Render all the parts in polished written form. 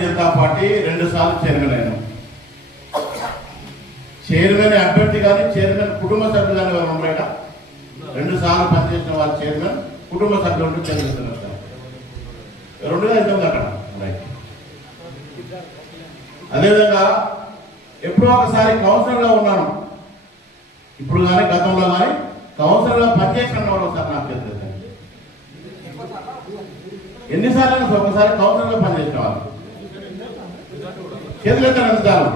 Janata party 2 సార్లు chairman అయినా. Chairman అభ్యర్థి కానీ చైర్మన్ కుటుంబ సభ్యులు కానీ వారు ఉన్నారా? 2 సార్లు పనిచేసిన వారు చైర్మన్ కుటుంబ సభ్యులు ఉంటూ చైర్మన్ 2గా అవుతుంది అక్కడ. అదేవిధంగా ఎప్పుడో ఒకసారి కౌన్సిలర్గా ఉన్నాను. ఇప్పుడు కానీ గతంలో కానీ కౌన్సిలర్గా పనిచేసిన వాడు ఒకసారి నాకు తెలియదు. ఎన్నిసార్లు ఒకసారి కౌన్సిలర్గా పనిచేసిన వాళ్ళు చేతులు ఎత్తారు.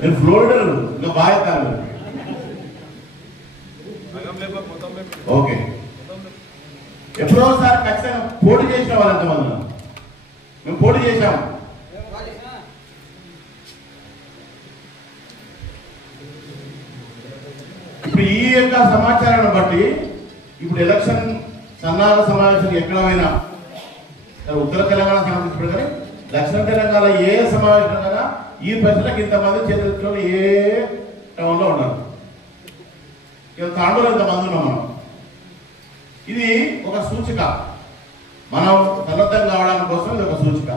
నేను ఫ్లోరిడర్ ఇంకా బాగా ఓకే. ఎప్పుడో ఒకసారి ఖచ్చితంగా పోటీ చేసిన వాళ్ళు ఎంతమంది? మేము పోటీ చేశాము. ఇప్పుడు ఈ యొక్క సమాచారాన్ని బట్టి ఇప్పుడు ఎలక్షన్ సన్నాహక సమావేశం ఎక్కడైనా ఉత్తర తెలంగాణ సంబంధించిన కానీ దక్షిణ తెలంగాణ ఏ సమావేశం కదా ఈ ప్రశ్నలకు ఇంతమంది చేతుల్లో ఏ టౌన్లో ఉన్నారు, తాండూరు ఇంతమంది ఉన్నాం మనం. ఇది ఒక సూచిక, మనం సన్నద్ధం కావడానికి కోసం ఇది ఒక సూచిక.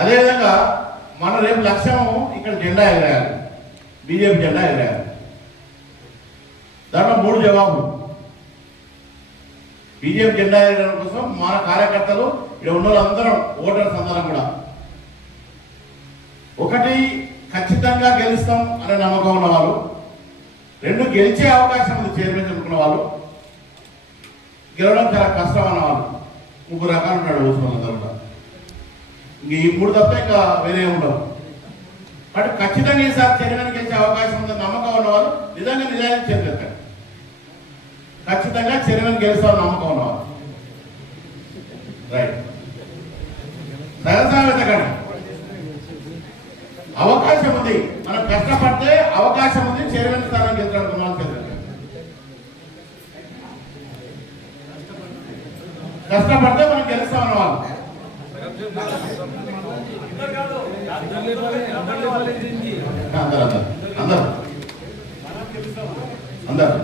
అదేవిధంగా మన రేపు లక్ష్యం ఇక్కడ జెండా ఎగరేయాలి, బీజేపీ జెండా ఎగరేయాలి. దాంట్లో 3 జవాబులు. బీజేపీ జెండా ఎగరడం కోసం మన కార్యకర్తలు ఇక్కడ ఉన్న వాళ్ళందరం ఓటర్స్ అందరం కూడా 1 ఖచ్చితంగా గెలుస్తాం అనే నమ్మకం ఉన్న వాళ్ళు, 2 గెలిచే అవకాశం ఉంది చైర్మన్ అనుకున్న వాళ్ళు, గెలవడం చాలా కష్టం అన్న వాళ్ళు 3 రకాలు ఉన్నాడు వాళ్ళందరూ కూడా. ఇంక ఈ 3 తప్ప ఇంకా వేరే ఉండవు. బట్ ఖచ్చితంగా ఈసారి చైర్మన్ గెలిచే అవకాశం ఉందని నమ్మకం ఉన్నవాళ్ళు నిజంగా నిజాయితీ చేస్తారు. ఖచ్చితంగా చైర్మన్ గెలుస్తామని నమ్మకం ఉన్నవాళ్ళు రైట్ సగసామెత కానీ అవకాశం ఉంది, మనం కష్టపడితే అవకాశం ఉంది చైర్మన్ స్థానం గెలుస్తాను. కష్టపడితే మనం గెలుస్తామన్న వాళ్ళు అందరు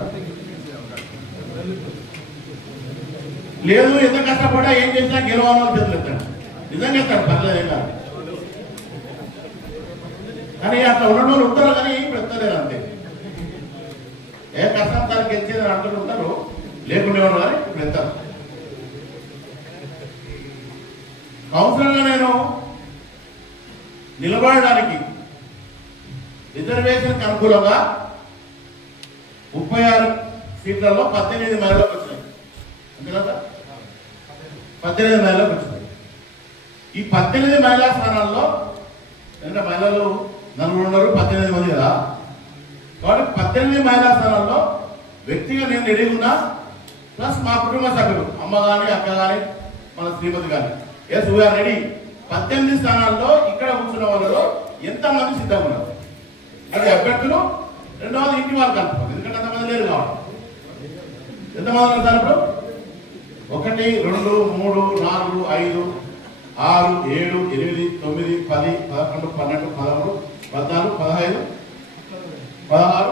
లేదు. ఎంత కష్టపడా ఏం చేసినా గెలవాలని చేతులు ఎత్తాడు, నిజంగా ఎత్తాడు, పర్లేదు ఏం కాదు. కానీ అట్లా ఉన్న వాళ్ళు ఉంటారు కానీ పెడతలేరు అంతే. ఏ కష్టం సార్ గెలిచేది అంటూ ఉంటారు, లేకుండేవాడు కానీ ఇప్పుడు ఎత్తారు. కౌన్సిలర్గా నేను నిలబడడానికి రిజర్వేషన్కి అనుకూలంగా 36 సీట్లలో 18 మహిళలకు వచ్చినాయి. అంతే కదా, 18 మహిళలకు వచ్చినాయి. ఈ 18 మహిళా స్థానాల్లో అంటే మహిళలు 4 ఉన్నారు, 18 మంది కదా. కాబట్టి 18 మహిళా స్థానాల్లో వ్యక్తిగా నేను రెడీ ఉన్నా, ప్లస్ మా కుటుంబ సభ్యులు అమ్మ కానీ అక్క కానీ మన శ్రీమతి కానీ ఎస్ వీఆర్ రెడీ. 18 స్థానాల్లో ఇక్కడ కూర్చున్న వాళ్ళలో ఎంతమంది సిద్ధంగా ఉన్నారు? అది అభ్యర్థులు, రెండవది ఇంటి వాళ్ళు కలుపుకోండి, ఎందుకంటే అంతమంది లేరు కావాలి. ఎంతమంది ఉన్నారు సార్ ఇప్పుడు? 1 2 3 4 5 6 7 8 9 10 11 12 13 14 15 16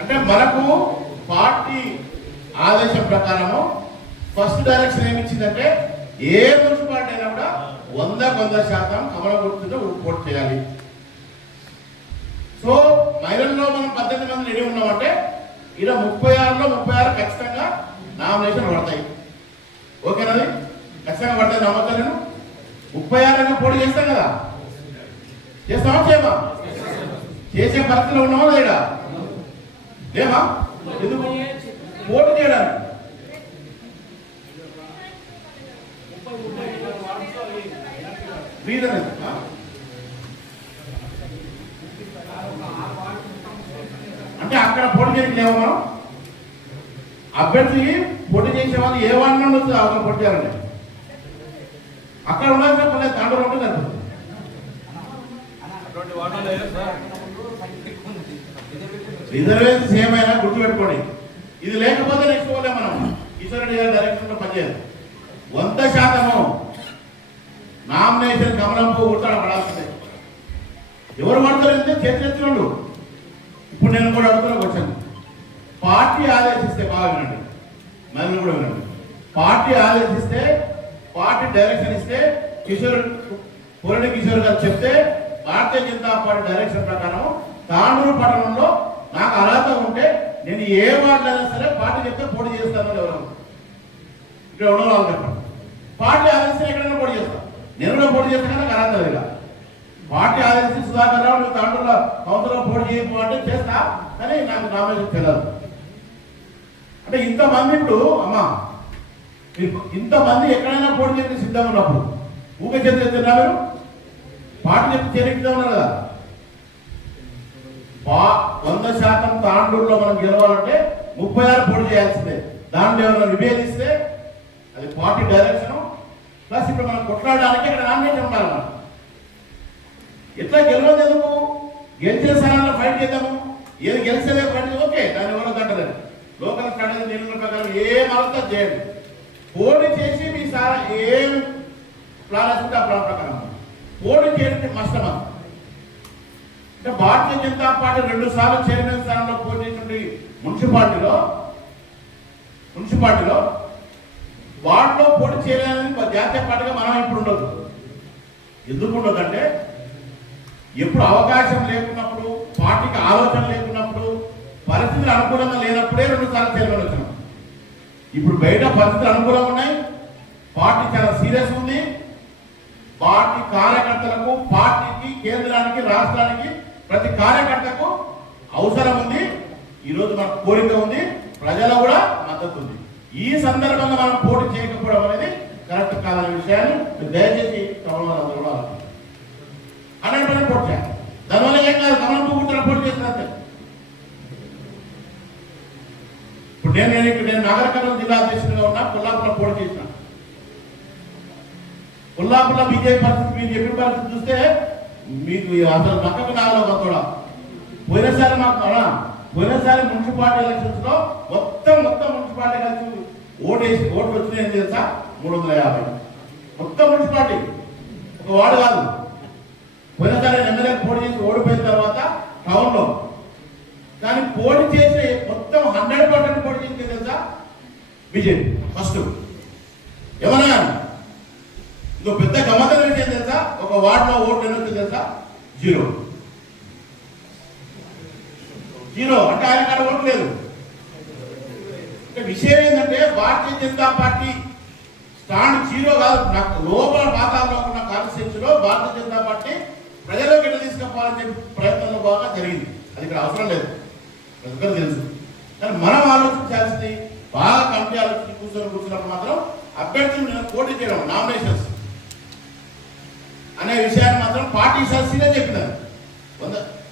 అంటే మనకు పార్టీ ఆదేశం ప్రకారము ఫస్ట్ డైరెక్షన్ ఏమిచ్చిందంటే ఏ మున్సిపాలిటీ అయినా కూడా 100% కమల గుర్తుతో ఓటు చేయాలి. సో మహిళల్లో మనం 18 మంది రెడీ ఉన్నామంటే ఇలా 36లో 36 ఖచ్చితంగా నామినేషన్ పడతాయి. ఓకేనది ఖచ్చితంగా పడతాయి. నమ్మకం నేను 36 పోటీ చేస్తాం కదా, చేస్తామా చేయమా? చేసే పరిస్థితిలో ఉన్నామా లేదా? లేమా? ఎందుకు పోటీ చేయడానికి? రీజన్ అంటే అక్కడ పోటీ చేయడానికి లేవా? మనం అభ్యర్థి పోటీ చేసే వాళ్ళు ఏ వాడిని ఉండొచ్చు, అక్కడ పోటీ చేయాలంటే అక్కడ ఉండాల్సిన పని తాండూరు ఉంటుంది. రిజర్వేషన్స్ ఏమైనా గుర్తుపెట్టుకోండి, ఇది లేకపోతే నెక్స్ట్ పోలే మనం కిషన్ రెడ్డి గారి డైరెక్షన్ లో పనిచేయాలి. 100% నామినేషన్ కమలంపు గుర్తాడ పడాల్సిందే. ఎవరు పడతారు అంటే చేతులు ఎత్తులు. ఇప్పుడు నేను కూడా అడుగుతున్నా వచ్చాను, పార్టీ ఆదేశిస్తే, బాగా వినండి, మళ్ళీ కూడా వినండి, పార్టీ ఆదేశిస్తే, పార్టీ డైరెక్షన్ ఇస్తే, పూరణి కిషోర్ గారు చెప్తే భారతీయ జనతా పార్టీ డైరెక్షన్ ప్రకారం తాండూరు పట్టణంలో నాకు అర్హత ఉంటే నేను ఏ వార్డులైనా సరే పార్టీ చెప్తే పోటీ చేస్తాను. ఎవరు ఇక్కడ ఉన్న వాళ్ళు చెప్పండి. పార్టీ ఆదేశిస్తే ఎక్కడైనా పోటీ చేస్తాను. నేను కూడా పోటీ చేస్తాను, నాకు అర్హత లేదు. పార్టీ ఆదేశించి సుధాకర్ రావు నువ్వు తాండూరులో కౌన్సిల్లో పోటీ చేయకపోతే చేస్తా, కానీ నాకు నామినేషన్ తెలియదు. అంటే ఇంతమంది ఇప్పుడు అమ్మా ఇంతమంది ఎక్కడైనా పోటీ చేసి సిద్ధంగా ఉన్నప్పుడు ఊకే చేస్తున్నా మీరు పార్టీ చెప్పి చేరికిద్దా ఉన్నారు కదా. 100% తాండూరులో మనం గెలవాలంటే 36 పోటీ చేయాల్సిందే. దాంట్లో ఏమైనా విభేదిస్తే అది పార్టీ డైరెక్షన్ ప్లస్ ఇప్పుడు మనం కొట్లాడడానికి ఇక్కడ నామినేషన్ ఉండాలి. మనం ఎట్లా గెలవదు ఎందుకు? గెలిచిన స్థానాల్లో ఫైట్ చేద్దాము. ఏది గెలిచేదే ఫైట్ ఓకే, దాన్ని ఎవరో గంటలేదు. లోకల్ స్ట్రాటజీ నియమం ప్రకారం ఏం అర్థం చేయండి. పోటీ చేసి మీ సారా ఏం ప్లాన్ వస్తుంటే ఆ ప్లాన్ ప్రకారం పోటీ చేయడానికి మష్టమా. అంటే భారతీయ జనతా పార్టీ 2 సార్లు చైర్మన్ స్థానంలో పోటీ చేసినటువంటి మున్సిపాలిటీలో వార్డులో పోటీ చేయాలని జాతీయ పార్టీగా మనం ఇప్పుడు ఉండదు. ఎందుకు ఉండదంటే ఎప్పుడు అవకాశం లేకున్నప్పుడు, పార్టీకి ఆలోచన లేకున్నప్పుడు, పరిస్థితులు అనుకూలంగా లేనప్పుడే 2 సార్లు చైర్మన్ వచ్చినాం. ఇప్పుడు బయట పరిస్థితులు అనుకూలంగా ఉన్నాయి, పార్టీ చాలా సీరియస్ ఉంది. పార్టీ కార్యకర్తలకు, పార్టీకి, కేంద్రానికి, రాష్ట్రానికి ప్రతి కార్యకర్తకు అవసరం ఉంది. ఈరోజు మనకు కోరిక ఉంది, ప్రజలు కూడా మద్దతు ఉంది. ఈ సందర్భంగా మనం పోటీ చేయకపోవడం అనేది కరెక్ట్ కాదనే విషయాన్ని దయచేసి అందరూ కూడా 100% పోటీ చేయాలి. దానివల్ల ఏం కాదు, కమలం పువ్వు పోటీ చేసినంతే. ఇప్పుడు నేను నాగరికర్నూలు జిల్లా అధ్యక్షుడిగా ఉన్నా, కొల్లాపూర్లో పోటీ చేసిన. కొల్లాపూర్లో బీజేపీ పరిస్థితి మీరు చెప్పిన పరిస్థితి చూస్తే మీకు అసలు పక్కకు నాగలో కూడా పోయినసారి మున్సిపాలిటీ ఎలక్షన్స్ లో మొత్తం మున్సిపాలిటీ కలిసి ఓట్లు వచ్చినాయి తెలుసా? 350 మొత్తం మున్సిపాలిటీ, ఒక వార్డు కాదు. పోయినసారి ఎమ్మెల్యే పోటీ చేసి ఓడిపోయిన తర్వాత టౌన్ లో, కానీ పోటీ చేసి మొత్తం 100% పోటీ చేసింది తెలుసా? BJP first. ఏమన్నా ఇంకో పెద్ద గమనిక విషయం తెలుసా? ఒక వార్డులో ఓట్లు ఎన్ని వచ్చింది తెలుసా? 0 అంటే ఆయన కాడ ఓటు లేదు. విషయం ఏంటంటే భారతీయ జనతా పార్టీ స్టాండ్ 0 కాదు. నాకు లోపల పాతాల్లో ఉన్న కాన్స్టిట్యూన్సీలో భారతీయ జనతా పార్టీ ప్రజలకు ఎట్లా తీసుకుపోవాలని చెప్పి ప్రయత్నంలో బాగా జరిగింది. అది ఇక్కడ అవసరం లేదు, ప్రజలకు తెలుసు. కానీ మనం ఆలోచించాల్సింది బాగా కమిటీ ఆలోచించి కూర్చున్నప్పుడు మాత్రం అభ్యర్థులు నేను పోటీ చేయడం, నామినేషన్స్ అనే విషయాన్ని మాత్రం పార్టీ సీనే చెప్పినారు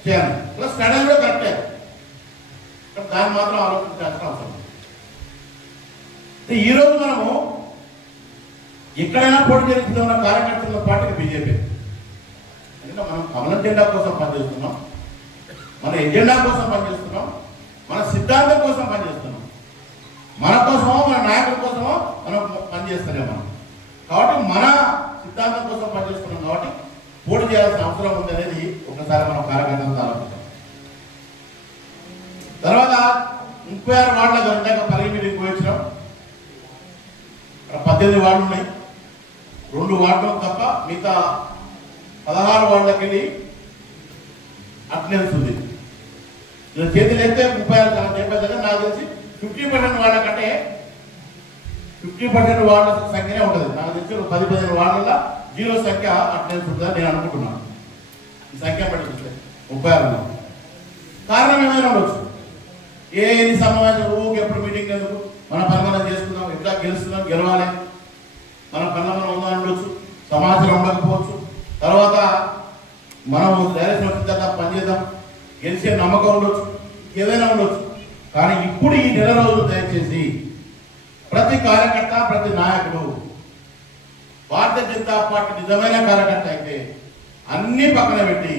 చేయాలి. ప్లస్ స్టడీ కూడా కరెక్టే, దాన్ని మాత్రం ఆలోచించాల్సిన అవసరం. ఈరోజు మనము ఎక్కడైనా పోటీ చేయించిన ఉన్న కార్యకర్తల పార్టీకి బీజేపీ. ఎందుకంటే మనం కమలం జెండా కోసం పనిచేస్తున్నాం, మన ఎజెండా కోసం పనిచేస్తున్నాం, మన సిద్ధాంతం కోసం పనిచేస్తున్నాం, మన కోసమో మన నాయకుల కోసమో మనం పనిచేస్తలేం మనం. కాబట్టి మన సిద్ధాంతం కోసం పనిచేస్తున్నాం కాబట్టి పోటీ చేయాల్సిన అవసరం ఉంది అనేది ఒకసారి మనం కార్యకర్తలతో ఆలోచిస్తాం. తర్వాత 36 వార్డుల గంటక పరిగి మీటింగ్ పోయించినాం. 18 వార్డులు ఉన్నాయి, 2 వార్డులు తప్ప మిగతా 16 వార్డులకి వెళ్ళి అటెండెన్స్ ఉంది. చేతులు అయితే 36 దగ్గర నాకు తెలిసి 50% వాళ్ళ కంటే 50% వార్డుల సంఖ్యనే ఉంటుంది. నాకు తెలిసి 10-15 వార్డుల 0 సంఖ్య అటెండెన్స్ ఉంటుందని నేను అనుకుంటున్నాను. ఈ సంఖ్య బట్టి చూస్తే 36. కారణం ఏమైనా ఉండొచ్చు. ఏది సమావేశం ఊరికి ఎప్పుడు మీటింగ్ ఎందుకు, మన పని మనం చేసుకుందాం, ఎట్లా గెలుస్తున్నాం, గెలవాలి, మన పనుల మనం ఉందని ఉండొచ్చు, సమాచారం ఉండకపోవచ్చు. తర్వాత మనం డైరెక్షన్ వచ్చిన తర్వాత పనిచేద్దాం, గెలిచే నమ్మకం ఉండొచ్చు, ఏదైనా ఉండొచ్చు. కానీ ఇప్పుడు ఈ నెల రోజులు దయచేసి ప్రతి కార్యకర్త, ప్రతి నాయకుడు భారతీయ జనతా పార్టీ నిజమైన కార్యకర్త అయితే అన్ని పక్కన పెట్టి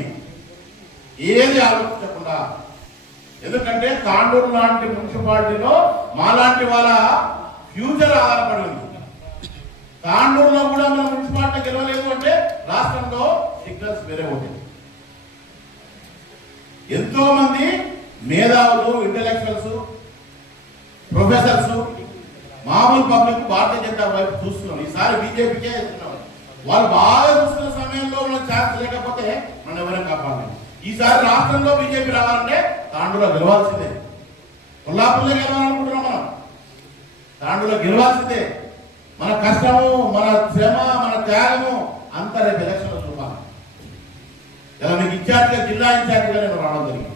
ఏది ఆలోచించకుండా, ఎందుకంటే తాండూరు లాంటి మున్సిపాలిటీలో మాలాంటి వాళ్ళ ఫ్యూచర్ ఆధారపడి ఉంది. తాండూరులో కూడా మన మున్సిపాలిటీ గెలవలేదు అంటే రాష్ట్రంలో సిగ్నల్స్ వేరే ఉంటాయి. ఎంతో మంది మేధావులు, ఇంటెలెక్చువల్స్ ప్రొఫెసర్స్, మామూలు పబ్లిక్ భారతీయ జనతా వైపు చూస్తున్నాం. ఈసారి బీజేపీకే ఇస్తున్నాం. వాళ్ళు బాగా చూస్తున్న సమయంలో మన ఛాన్స్ లేకపోతే మనం ఎవరైనా కాపాడాలి. ఈసారి రాష్ట్రంలో బీజేపీ రావాలంటే తాండూలో గెలవాల్సిందే. కొల్లాపూర్లో గెలవాలనుకుంటున్నాం. మనం తాండూలో గెలవాల్సిందే. మన కష్టము, మన శ్రమ, మన త్యాగము అంతా రేపు ఎలక్షన్లో చూపాలి. ఇలా మీకు ఇన్ఛార్జిగా, జిల్లా ఇన్ఛార్జిగా నేను రావడం జరిగింది.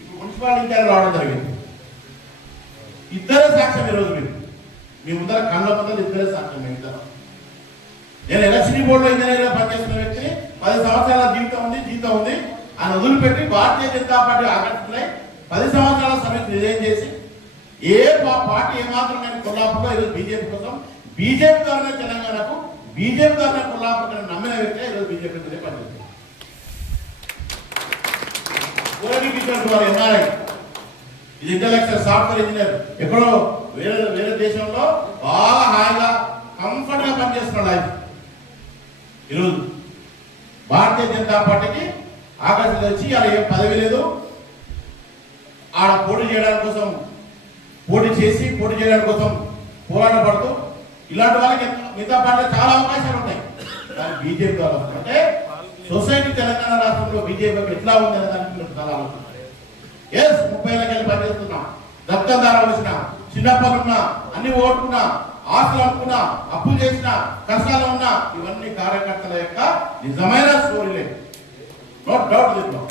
ఇప్పుడు మున్సిపాలిటీ ఇన్ఛార్జ్ రావడం జరిగింది. ఇద్దరే సాక్ష్యం ఈరోజు మీరు మీ ముందర కళ్ళ ముందర ఇద్దరే సాక్ష్యం. మీ ఇద్దరు నేను ఎలక్ట్రిసిటీ బోర్డులో ఇంజనీర్గా పనిచేస్తున్న వ్యక్తిని, 10 సంవత్సరాల జీవితం ఉంది అని వదిలిపెట్టి భారతీయ జనతా పార్టీ ఆకర్షితులై 10 సంవత్సరాల సర్వీస్ రిజైన్ చేసి ఏ పార్టీ ఏమాత్రం నేను కొల్లాపూర్లో ఈరోజు బీజేపీ కోసం, బీజేపీ ద్వారానే తెలంగాణకు, బీజేపీ ద్వారా కొల్లాపూర్ నమ్మిన వ్యక్తి ఈరోజు బీజేపీ పనిచేస్తుంది. ఎన్ఆర్ఐ ఇది ఇంటలెక్చువల్ సాఫ్ట్వేర్ ఇంజనీర్ ఎక్కడో వేరే దేశంలో బాగా హాయిగా కంఫర్ట్ గా పనిచేస్తున్నాడు. ఆయన ఈరోజు భారతీయ జనతా పార్టీకి ఆకర్షణ వచ్చి అలా ఏం పదవి లేదు, ఆడ పోటీ చేయడానికి కోసం పోటీ చేయడానికి కోసం పోరాటపడుతూ ఇలాంటి వాళ్ళకి మిగతా పార్టీలో చాలా అవకాశాలు ఉంటాయి. కానీ బీజేపీ ద్వారా అంటే సొసైటీ తెలంగాణ రాష్ట్రంలో బీజేపీ ఎట్లా ఉంది అనే దానికి మీరు చాలా ఆలోచన. 30 ఏళ్ళకి పనిచేస్తున్నా, రక్తం దారా వచ్చిన, చిన్నప్పలున్నా, అన్ని ఓటుకున్నా, ఆస్తులు అనుకున్నా, అప్పులు చేసిన, కష్టాలు ఉన్నా, ఇవన్నీ కార్యకర్తల యొక్క నిజమైన స్టోరీలే. నో డౌట్ దీంట్లో.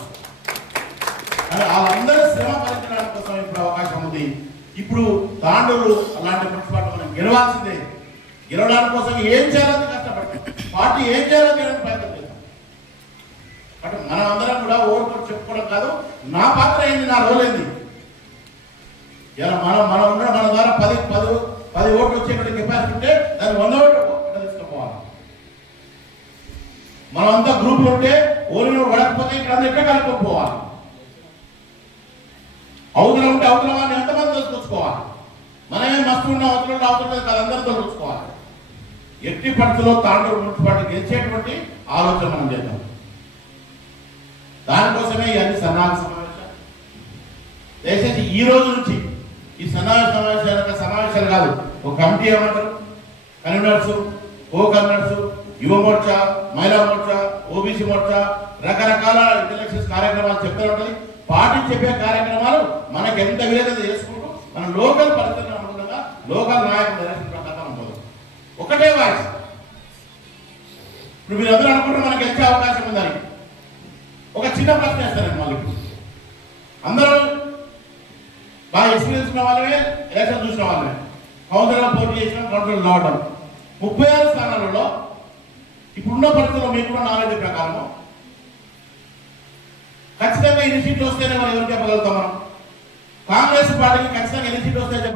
కానీ వాళ్ళందరూ శ్రమ భరించడానికి కోసం ఇప్పుడు అవకాశం ఉంది. ఇప్పుడు తాండూరు అలాంటి మున్సిపాలిటీ మనం గెలవాల్సిందే. గెలవడానికి కోసం ఏం చేయాలని కష్టపడతాం, పార్టీ ఏం చేయాలని ప్రయత్నం చేస్తాం. అంటే మనం అందరం కూడా ఓటు చెప్పుకోవడం కాదు, నా పాత్ర ఏంది, నా రోల్ ఏంది. ఇలా మనం ఉన్న మన ద్వారా 10 ఓట్లు వచ్చేటువంటి కెపాసిటీ ఉంటే దాన్ని 100 ఓట్లు తీసుకోవాలి. మనమంతా గ్రూపులు ఉంటే ఓళ్ళు పడకపోతే ఇక్కడ ఎట్లా కలుపుకోవాలి. అవతల ఉంటే అవతల వాడిని ఎంతమంది తోలుకొచ్చుకోవాలి. మనమే మస్తు ఉన్న అవతల అందరూ తోలుకొచ్చుకోవాలి. ఎట్టి పరిస్థితుల్లో తాండూరు మున్సిపాలిటీ గెలిచేటువంటి ఆలోచన మనం చేద్దాం. దానికోసమే ఇవన్నీ సన్నాహ సమావేశాలు. దయచేసి ఈ రోజు నుంచి ఈ సమావేశాలు కాదు, ఒక కమిటీ ఏమంటారు, కన్వీనర్స్, కో కన్వీనర్స్, యువ మోర్చా, మహిళా మోర్చా, ఓబీసీ మోర్చా, రకరకాల ఇంటెలెక్చువల్స్ కార్యక్రమాలు చెప్తూ ఉంటుంది. పార్టీ చెప్పే కార్యక్రమాలు మనకు ఎంత వీలైతే చేసుకుంటూ మన లోకల్ పరిస్థితులను అనుగుణంగా లోకల్ నాయకుల డైరెక్షన్ ప్రకారం ఉంటుంది. ఒకటే వాయిస్. ఇప్పుడు మీరు అందరూ అనుకుంటే మనకు గెలిచే అవకాశం ఉందని ఒక చిన్న ప్రశ్న వేస్తారండి. మళ్ళీ అందరూ బాగా ఎక్స్పీరియన్స్ ఉన్న వాళ్ళమే, ఎలక్షన్ చూసిన వాళ్ళమే, కౌన్సిలర్ పోటీ చేసిన కౌన్సిలర్ రావడం 36 స్థానాలలో ఇప్పుడున్న పరిస్థితుల్లో మీకున్న నాలెడ్జ్ ప్రకారం ఖచ్చితంగా ఎన్ని సీట్లు వస్తేనే మనం ఎవరు చెప్పగలుగుతాం. మనం కాంగ్రెస్ పార్టీకి ఖచ్చితంగా ఎన్ని సీట్లు వస్తాయని